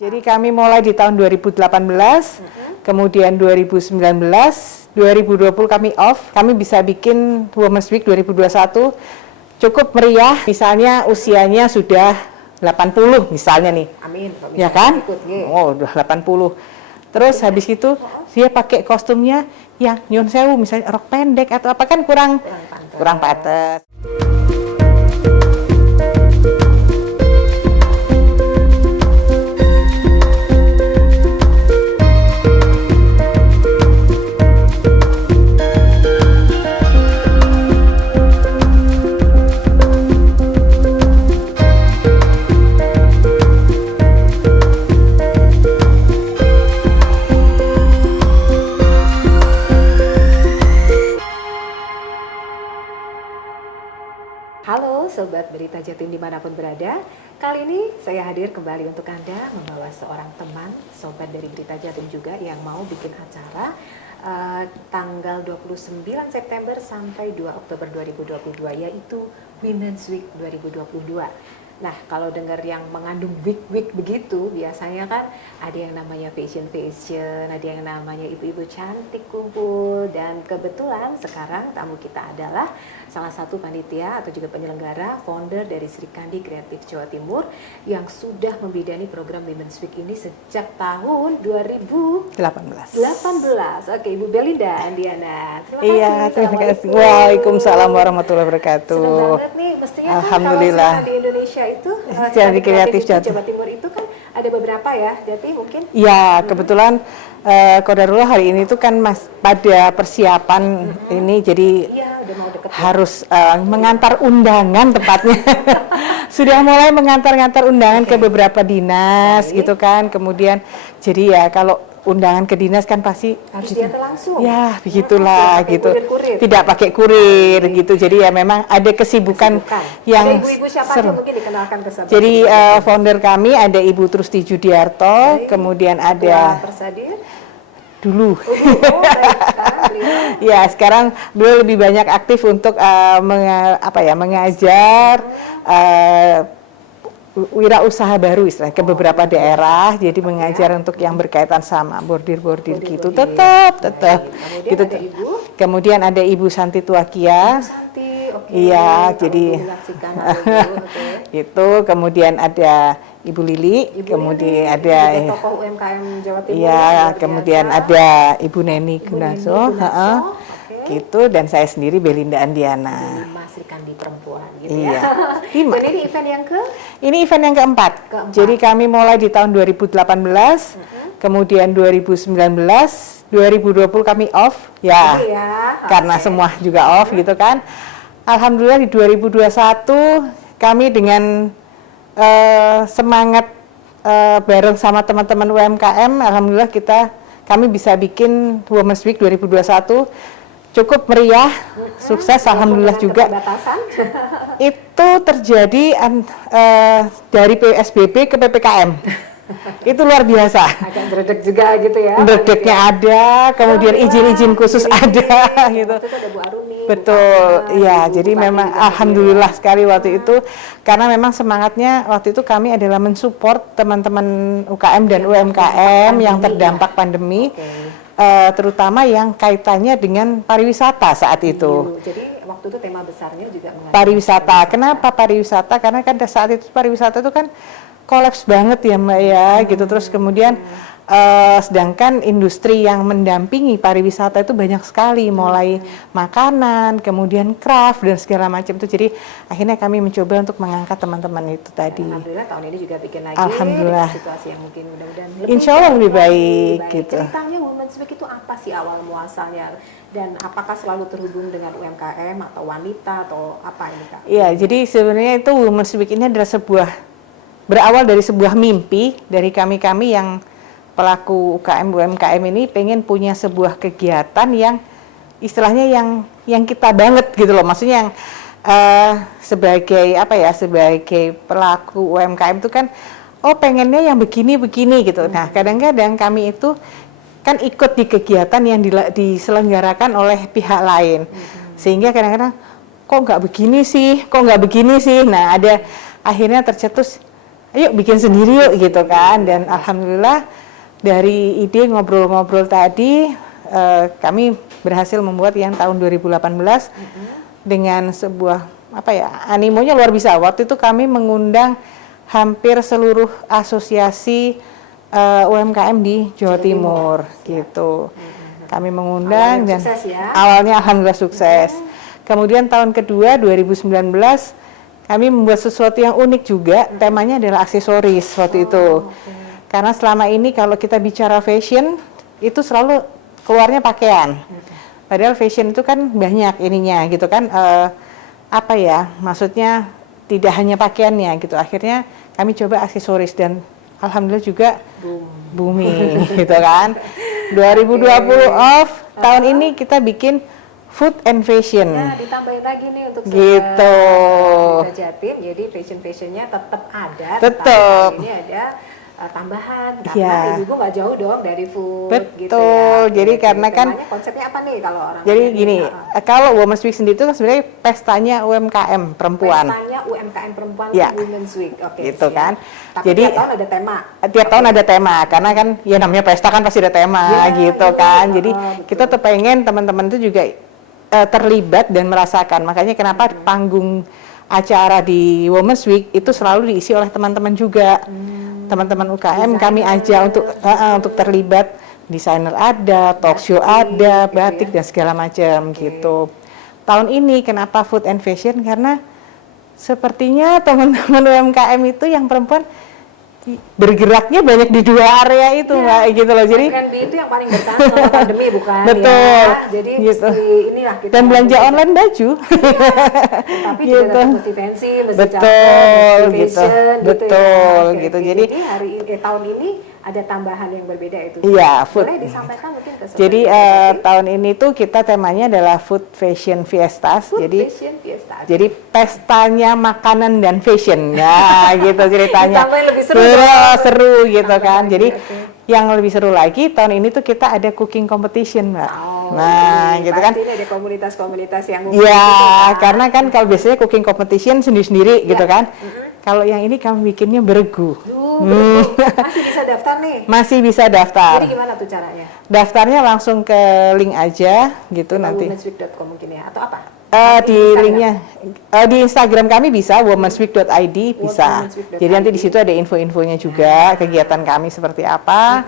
Jadi kami mulai di tahun 2018, kemudian 2019, 2020 kami off. Kami bisa bikin Women's Week 2021 cukup meriah. Misalnya usianya sudah 80 misalnya nih. Amin. Ya kan? Ikut, oh, udah 80. Terus habis itu dia pakai kostumnya yang nyon sewu, misalnya rok pendek atau apa kan kurang pantas. Halo Sobat Berita Jatim dimanapun berada. Kali ini saya hadir kembali untuk Anda membawa seorang teman, Sobat dari Berita Jatim juga yang mau bikin acara tanggal 29 September sampai 2 Oktober 2022 yaitu Women's Week 2022. Nah, kalau dengar yang mengandung week begitu, biasanya kan ada yang namanya fashion, ada yang namanya ibu-ibu cantik kumpul, dan kebetulan sekarang tamu kita adalah salah satu panitia atau juga penyelenggara, founder dari Sri Kandi Kreatif Jawa Timur yang sudah membidani program Women's Week ini sejak tahun 2018. Oke, Ibu Belinda Andiana. Terima kasih. Waalaikumsalam warahmatullahi wabarakatuh. Senang banget nih, mestinya Alhamdulillah. kan kalau di Indonesia itu Sri Kreatif Jawa Timur itu kan ada beberapa ya, jadi mungkin. Ya, kebetulan Qadarullah hari ini tuh kan pada persiapan ini, jadi udah mau deket harus mengantar undangan tepatnya. Sudah mulai mengantar undangan ke beberapa dinas gitu kan. Kemudian jadi ya kalau undangan ke dinas kan pasti harus diantar langsung. Ya, begitulah gitu. Kurir. Tidak pakai kurir gitu. Jadi ya memang ada kesibukan yang ada ibu-ibu siapa aja mungkin dikenalkan ke sahabat. Jadi founder kami ada Ibu Trusti Judiarto, kemudian ada dulu. Ya, sekarang beliau lebih banyak aktif untuk mengajar wirausaha baru istilahnya ke beberapa daerah, jadi mengajar untuk yang berkaitan sama bordir gitu, tetap gitu. Kemudian ada Ibu Santi Tuakia. Iya, jadi itu. Kemudian ada Ibu Lili, kemudian ada tokoh UMKM Jawa Timur. Iya, kemudian ada Ibu Neni Gunaso, gitu, dan saya sendiri Belinda Andiana. Sri Kandi perempuan gitu iya. ya. Dan ini event yang Ini event yang keempat. Jadi kami mulai di tahun 2018, kemudian 2019, 2020 kami off ya. Karena semua juga off gitu kan. Alhamdulillah di 2021 kami dengan semangat bareng sama teman-teman UMKM, alhamdulillah kami bisa bikin Women's Week 2021 cukup meriah, sukses, alhamdulillah juga. Itu terjadi dari PSBB ke PPKM. Itu luar biasa. Agak berdek juga gitu ya. Berdeknya ada, kemudian izin-izin khusus ada gitu. Waktu itu ada Bu Arumi. Betul, iya. Jadi memang alhamdulillah sekali waktu itu, karena memang semangatnya waktu itu kami adalah mensupport teman-teman UKM dan UMKM yang terdampak pandemi. Terutama yang kaitannya dengan pariwisata saat itu. Jadi waktu itu tema besarnya juga pariwisata. Kenapa pariwisata? Karena kan saat itu pariwisata itu kan kolaps banget ya Mbak ya, gitu. Terus kemudian sedangkan industri yang mendampingi pariwisata itu banyak sekali, mulai makanan, kemudian craft dan segala macam itu. Jadi akhirnya kami mencoba untuk mengangkat teman-teman itu tadi. Alhamdulillah tahun ini juga bikin lagi. Alhamdulillah. Situasi yang mungkin mudah-mudahan Insya Allah lebih baik gitu. Ceritanya Women's Week itu apa sih awal muasalnya? Dan apakah selalu terhubung dengan UMKM atau wanita atau apa ini Kak? Iya, jadi sebenarnya itu Women's Week ini adalah berawal dari sebuah mimpi dari kami yang pelaku UKM UMKM ini pengen punya sebuah kegiatan yang istilahnya yang kita banget gitu loh, maksudnya yang sebagai pelaku UMKM itu kan pengennya yang begini gitu. Nah, kadang-kadang kami itu kan ikut di kegiatan yang diselenggarakan oleh pihak lain, sehingga kadang-kadang kok nggak begini sih. Nah, ada akhirnya tercetus ayo bikin sendiri yuk gitu kan. Dan alhamdulillah dari ide ngobrol-ngobrol tadi kami berhasil membuat yang tahun 2018 dengan sebuah animonya luar biasa. Waktu itu kami mengundang hampir seluruh asosiasi UMKM di Jawa Timur gitu. Kami mengundang dan awalnya alhamdulillah sukses. Kemudian tahun kedua 2019 kami membuat sesuatu yang unik juga, temanya adalah aksesoris waktu itu. Karena selama ini kalau kita bicara fashion itu selalu keluarnya pakaian. Padahal fashion itu kan banyak ininya gitu kan, maksudnya tidak hanya pakaiannya gitu. Akhirnya kami coba aksesoris dan alhamdulillah juga booming gitu kan. 2020 off, tahun ini kita bikin food and fashion. Ya, ditambahin lagi nih untuk gitu. Jatim, jadi fashion-fashionnya tetap ada. Tetap. Ini ada tambahan karena ibu nggak jauh dong dari food. Betul. Gitu ya. Jadi karena kan konsepnya apa nih kalau orang? Jadi gini, kalau Women's Week sendiri itu kan sebenarnya pestanya UMKM perempuan. Pestanya UMKM perempuan Women's Week. Oke. Gitu kan. Tapi jadi tiap tahun ada tema. Tiap tahun ada tema karena kan ya namanya pesta kan pasti ada tema gitu kan. Jadi kita tuh pengen teman-teman itu juga terlibat dan merasakan. Makanya kenapa panggung acara di Women's Week itu selalu diisi oleh teman-teman juga. Teman-teman UKM kami ajak untuk terlibat, desainer ada, talk show ada, batik dan segala macam gitu. Tahun ini kenapa food and fashion? Karena sepertinya teman-teman UMKM itu yang perempuan bergeraknya banyak di dua area itu Mbak gitu loh. Jadi F&B itu yang paling bertahan selama pandemi bukan betul, ya. Jadi gitu. Inilah kita dan belanja online baju. Tapi gitu. juga mesti fancy, mesti betul, cakep, mesti fashion betul, ya. gitu. Jadi tahun ini ada tambahan yang berbeda itu. Iya, food. Boleh disampaikan mungkin ke Jadi tahun ini tuh kita temanya adalah Food Fashion Fiestas. Fashion Fiesta. Jadi pestanya makanan dan fashion. Ya, gitu ceritanya. Tambah lebih seru gitu kan. Jadi yang lebih seru lagi tahun ini tuh kita ada cooking competition, Mbak. Nah, gitu kan. Pasti ada komunitas-komunitas yang iya, karena kan kalau biasanya cooking competition sendiri-sendiri gitu kan. Kalau yang ini kami bikinnya beregu. Masih bisa daftar nih? Masih bisa daftar. Jadi gimana tuh caranya? Daftarnya langsung ke link aja gitu nanti. womensweek.com mungkin ya, atau apa? Di linknya di Instagram kami bisa womensweek.id bisa. Jadi nanti di situ ada info-infonya juga kegiatan kami seperti apa.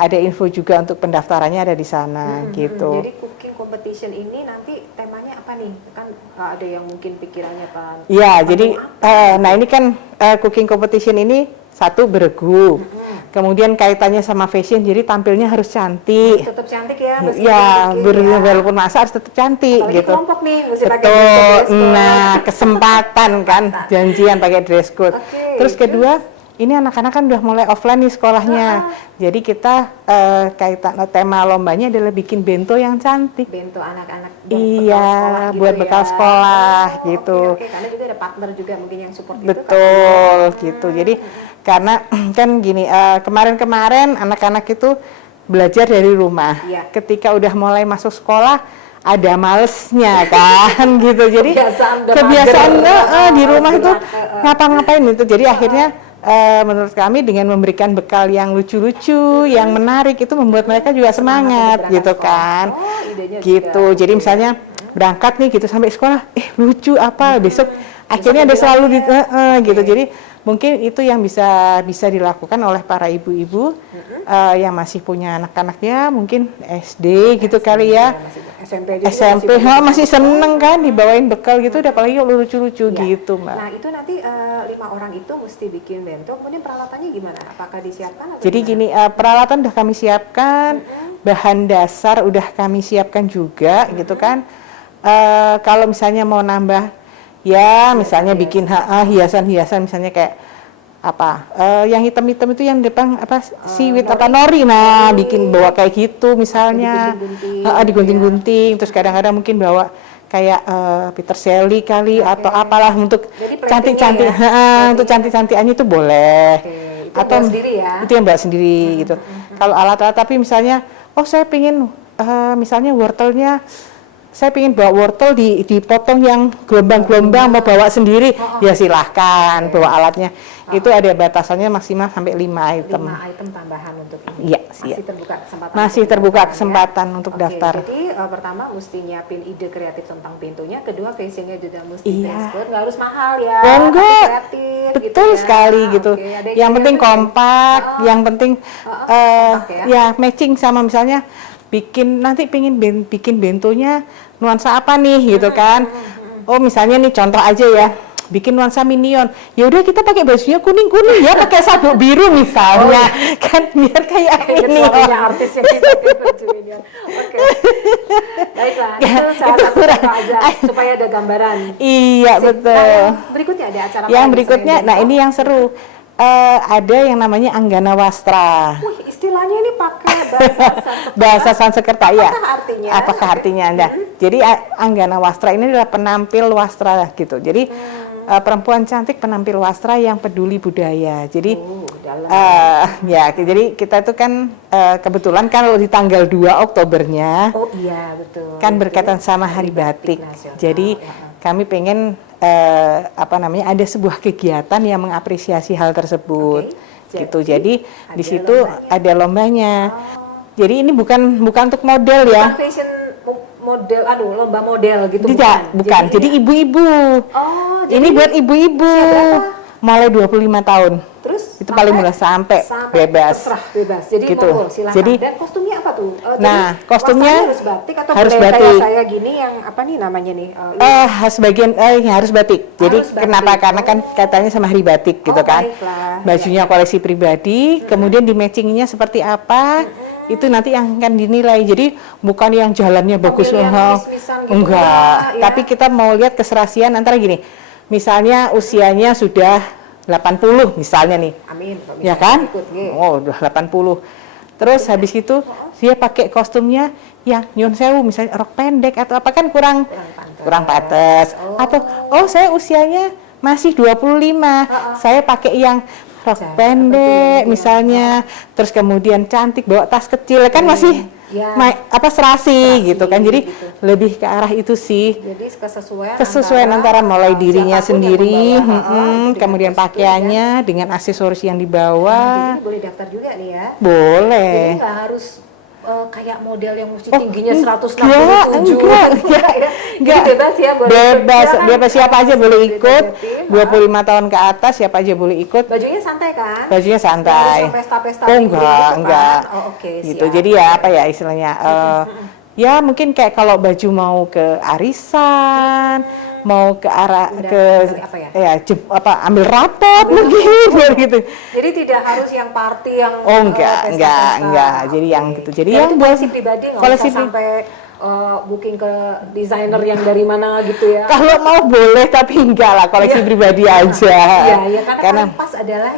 Ada info juga untuk pendaftarannya ada di sana gitu. Jadi cooking competition ini nanti temanya apa nih? Kan ada yang mungkin pikirannya kan. Iya, jadi nah ini kan cooking competition ini satu beregu. Kemudian kaitannya sama fashion, jadi tampilnya harus cantik. Tetap cantik ya, walaupun masak harus tetap cantik. Apalagi gitu. kelompok nih, mesti pakai dress code. Nah, kesempatan kan, janjian pakai dress code. Terus kedua, ini anak-anak kan udah mulai offline nih sekolahnya. Jadi kita kaitan tema lombanya adalah bikin bento yang cantik. Bento anak-anak buat bekal sekolah gitu. Karena juga ada partner juga mungkin yang support betul gitu. Jadi karena kan gini, kemarin-kemarin anak-anak itu belajar dari rumah. Ketika udah mulai masuk sekolah ada malesnya kan gitu. Jadi kebiasaan di rumah itu ngapa-ngapain itu. Jadi akhirnya menurut kami dengan memberikan bekal yang lucu-lucu, yang menarik itu membuat mereka juga semangat gitu kan. Gitu. Jadi misalnya berangkat nih gitu sampai sekolah, lucu apa besok akhirnya ada selalu gitu. Jadi mungkin itu yang bisa dilakukan oleh para ibu-ibu yang masih punya anak-anaknya, mungkin SD gitu kali ya. SMP masih seneng kan dibawain bekal gitu, apalagi kalau lucu-lucu gitu, Mbak. Nah itu nanti 5 orang itu mesti bikin bento, kemudian peralatannya gimana? Apakah disiapkan? Jadi gini, peralatan udah kami siapkan, bahan dasar udah kami siapkan juga gitu kan. Kalau misalnya mau nambah, ya misalnya bikin hiasan-hiasan misalnya kayak apa, yang hitam-hitam itu yang depan apa siwit apa nori, nah bikin bawa kayak gitu misalnya, digunting-gunting, terus kadang-kadang mungkin bawa kayak Peter Shelley kali atau apalah untuk cantik-cantik, untuk cantik-cantikannya itu boleh. Itu atau sendiri ya? Itu yang buat sendiri gitu. Kalau alat-alat tapi misalnya, saya pengen misalnya wortelnya saya pengen bawa wortel dipotong yang gelombang-gelombang, mau bawa sendiri, ya silahkan bawa alatnya. Itu ada batasannya maksimal sampai 5 item. 5 item tambahan untuk ini. Iya, Masih terbuka kesempatan. Masih terbuka kesempatan untuk Oke, daftar. Jadi pertama mesti nyiapin ide kreatif tentang pintunya, kedua fashionnya juga mesti Iya. expert, nggak harus mahal ya. Oh enggak, tapi kreatif, betul gitu ya. sekali gitu. Oke, ada Yang penting kreatif. kompak, yang penting kompak ya. ya matching sama misalnya nanti bikin bentonya nuansa apa nih gitu kan. Oh misalnya nih contoh aja ya, bikin nuansa minion. Ya udah kita pakai bajunya kuning-kuning ya, pakai sabuk biru misalnya. Kan biar kayak minion. Suaminya artis yang pakai baju minion. Oke. Baiklah, itu salah satu contoh aja supaya ada gambaran. Iya, Sip. betul. Nah, yang berikutnya ada acara apa Yang lagi berikutnya, selain nah bentuk? ini yang seru. Ada yang namanya Anggana Wastra. Wih, istilahnya ini pakai bahasa Sanskerta. Bahasa Sanskerta ya. Apakah artinya? Apakah artinya? Nah, jadi Anggana Wastra ini adalah penampil wastra gitu. Jadi perempuan cantik penampil wastra yang peduli budaya. Jadi dalam. ya, jadi kita itu kan kebetulan kan kalau di tanggal 2 Oktobernya Oh iya, betul. kan berkaitan sama Hari Batik. Nasional. Jadi kami pengen ada sebuah kegiatan yang mengapresiasi hal tersebut. Oke, Gitu. Jadi ada di situ lombanya. ada lombanya. Jadi ini bukan untuk model ya. Bukan fashion model, lomba model gitu. Tidak, bukan. Jadi ibu-ibu. Oh, Ini buat ibu-ibu. usia Mulai 25 tahun. Terus Itu paling mulai sampai bebas. terserah bebas. Jadi Gitu. monggo silakan. Jadi, dan kostumnya apa tuh? nah, kostumnya warnanya harus batik atau harus boleh batik. kayak saya gini yang apa nih namanya nih? Sebagian harus batik. Jadi Harus batik. kenapa? Karena kan katanya sama hari batik gitu kan. Baiklah. Bajunya koleksi pribadi, kemudian di matchingnya seperti apa? Itu nanti yang akan dinilai. Jadi bukan yang jalannya bagus yang loh. mis-misan gitu Enggak. enggak, ya. Tapi kita mau lihat keserasian antara gini. Misalnya usianya sudah 80 misalnya nih. Amin. kalau Ya misalnya kan? ikut, nggih. Oh, udah 80. Terus habis itu dia pakai kostumnya yang nyun sewu misalnya rok pendek atau apa kan kurang pantas. Atau saya usianya masih 25. Saya pakai yang rok pendek misalnya. Terus kemudian cantik bawa tas kecil kan masih serasi gitu kan. Jadi gitu. lebih ke arah itu sih. Jadi Kesesuaian antara mulai dirinya siapapun yang sendiri, membawa, itu kemudian dengan kostum pakaiannya dengan aksesoris yang dibawa. Jadi boleh daftar juga nih ya. Boleh. Jadi nggak harus kayak model yang mesti Oh, tingginya 167 enggak, ya. enggak. Jadi bebas ya, boleh Bebas siapa aja boleh ikut. Jatim, 25 tahun ke atas siapa aja boleh ikut. Bajunya santai kan? Bajunya santai. Nggak harus pesta-pesta Oh gitu enggak. kan? Oh, oke, Gitu. siap. Jadi ya apa ya istilahnya ya mungkin kayak kalau baju mau ke arisan, mau ke arah ambil rapot mungkin gitu. Jadi tidak harus yang party yang Enggak. Jadi yang gitu. Jadi yang yang buat koleksi pribadi nggak koleksi usah sampai booking ke desainer yang dari mana gitu ya. kalau mau boleh tapi enggak lah koleksi pribadi aja. Iya, karena paling pas adalah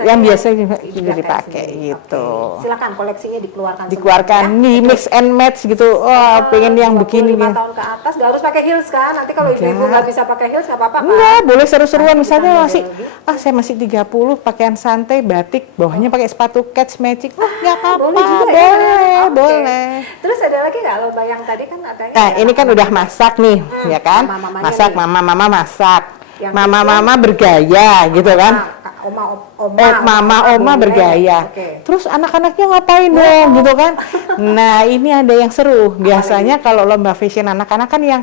yang biasa dipakai gitu. Oke. Silakan koleksinya dikeluarkan Nih mix and match gitu. Wah, pengen yang begini 25 nih. tahun ke atas nggak harus pakai heels kan? Nanti kalau ibu-ibu nggak bisa pakai heels nggak apa-apa kan? Enggak, boleh seru-seruan misalnya Kita masih model saya masih 30 pakaian santai batik, bawahnya pakai sepatu catch magic. Enggak apa-apa. Boleh juga ya? Oke. Boleh. Terus ada lagi nggak lomba yang tadi kan adanya? Nah, ini kan udah masak nih, ya kan? Mama-mamanya Masak, nih. mama masak. Yang Mama-mama bergaya gitu kan? Oma bergaya. Oke. Terus anak-anaknya ngapain dong gitu kan? Nah, ini ada yang seru. Biasanya kalau lomba fashion anak-anak kan yang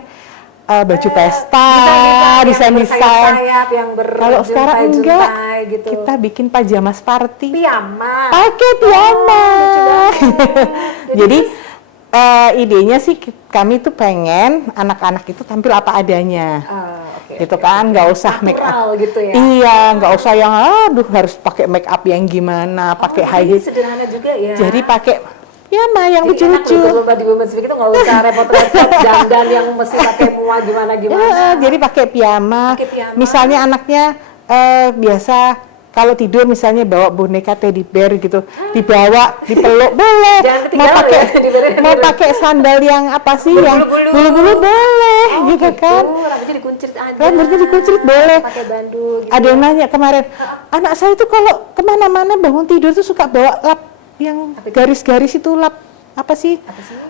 baju pesta, desain-desain. Kalau sekarang enggak, gitu. kita bikin pajamas party. Piyama. Pakai piyama. Jadi idenya sih kami tuh pengen anak-anak itu tampil apa adanya. Gitu kan, nggak usah make up. Gitu ya. Iya, nggak usah yang harus pakai make up yang gimana, pakai high heels. Sederhana juga ya. Jadi pakai piyama yang lucu-lucu. Lomba di Women's Week itu nggak usah repot-repot dandan yang mesti pakai mua gimana-gimana. Jadi pakai piyama. Misalnya anaknya biasa kalau tidur misalnya bawa boneka teddy bear gitu, dibawa, dipeluk boleh. Mau pakai sandal yang apa sih yang bulu-bulu boleh gitu kan. Rambutnya dikuncrit aja. Rambutnya dikuncrit boleh. Pakai bandu gitu. Ada yang nanya kemarin, anak saya itu kalau kemana-mana bangun tidur tuh suka bawa lap yang garis-garis itu lap apa sih?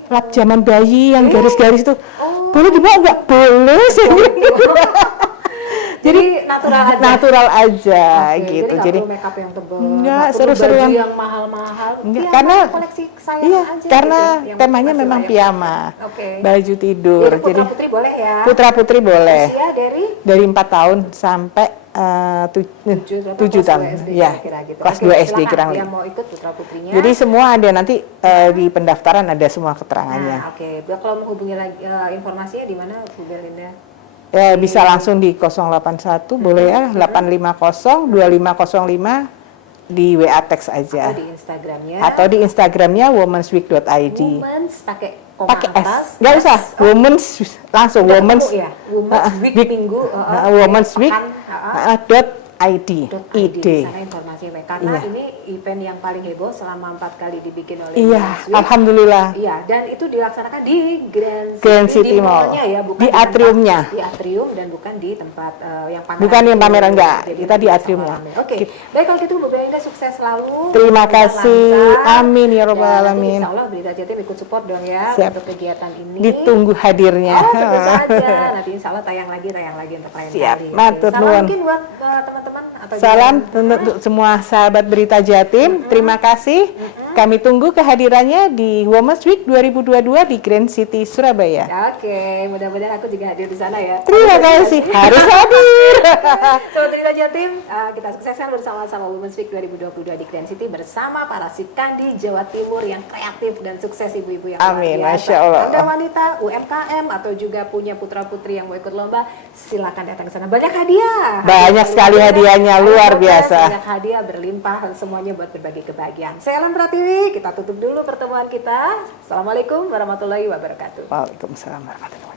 Lap zaman bayi yang garis-garis itu. Boleh dibawa nggak? Boleh sih. Jadi natural aja. Natural aja Oke, gitu. Jadi Jadi nggak perlu makeup yang tebal. enggak, nggak perlu seru-seru baju yang- yang mahal-mahal. enggak, Piyama, karena koleksi saya iya, aja karena gitu, yang temanya masih memang layak piyama. pakai. Oke. Baju tidur. Jadi Jadi putra putri boleh ya. putra putri boleh. Usia Dari 4 tahun sampai 7 tahun. Ya, kira gitu. kelas Oke, 2 SD silakan, kurang yang lebih. mau ikut putra putrinya. Jadi semua ada nanti di pendaftaran ada semua keterangannya. Nah, oke. Kalau menghubungi lagi informasinya di mana Bu Belinda? Bisa langsung di 081 boleh ya 850 2505 di WA teks aja. Atau di Instagramnya. Atau di Instagramnya womensweek.id. Womens pakai koma Pakai atas. S. Nggak usah. Womens langsung Udah womens. ketemu ya? Womens Week Week. minggu. Womensweek pekan, dot ID. .id. ID. Di sana informasinya karena Iya. ini event yang paling heboh selama 4 kali dibikin oleh Iya, Womens Week. alhamdulillah. Iya, dan itu dilaksanakan di Grand City di Mall. mallnya ya, bukan Di tempat- atriumnya. Di atrium dan bukan di tempat yang pameran. Bukan yang itu. pameran, enggak. Jadi Kita di biasa atriumnya. rame. Oke, baik kalau gitu Bu Belinda sukses selalu. Terima Semoga kasih. lancar. Amin ya rabbal Dan nanti alamin. Insya Allah Berita Jatim ikut support dong ya Siap. untuk kegiatan ini. Ditunggu hadirnya. Oh, tentu saja. Nanti insya Allah tayang lagi untuk lain Siap. kali. Matur Salam nuwun. mungkin buat teman-teman atau Salam juga- untuk semua sahabat Berita Jatim. Terima kasih. Kami tunggu kehadirannya di Women's Week 2022 di Grand City Surabaya. Oke, mudah-mudahan aku juga hadir di sana ya. Terima kasih. Harus hadir. Sobat Berita Jatim, kita sukseskan bersama-sama Women's Week 2022 di Grand City bersama para Sikandi Jawa Timur yang kreatif dan sukses ibu-ibu yang Amin, luar biasa. Masya Allah. Anda wanita, UMKM atau juga punya putra-putri yang mau ikut lomba, silakan datang ke sana. Banyak hadiah. Banyak sekali hadiahnya, luar biasa. Banyak hadiah berlimpah semuanya buat berbagi kebahagiaan. Saya Ellen Pratiwi, kita tutup dulu pertemuan kita. Assalamualaikum warahmatullahi wabarakatuh. Waalaikumsalam warahmatullahi wabarakatuh.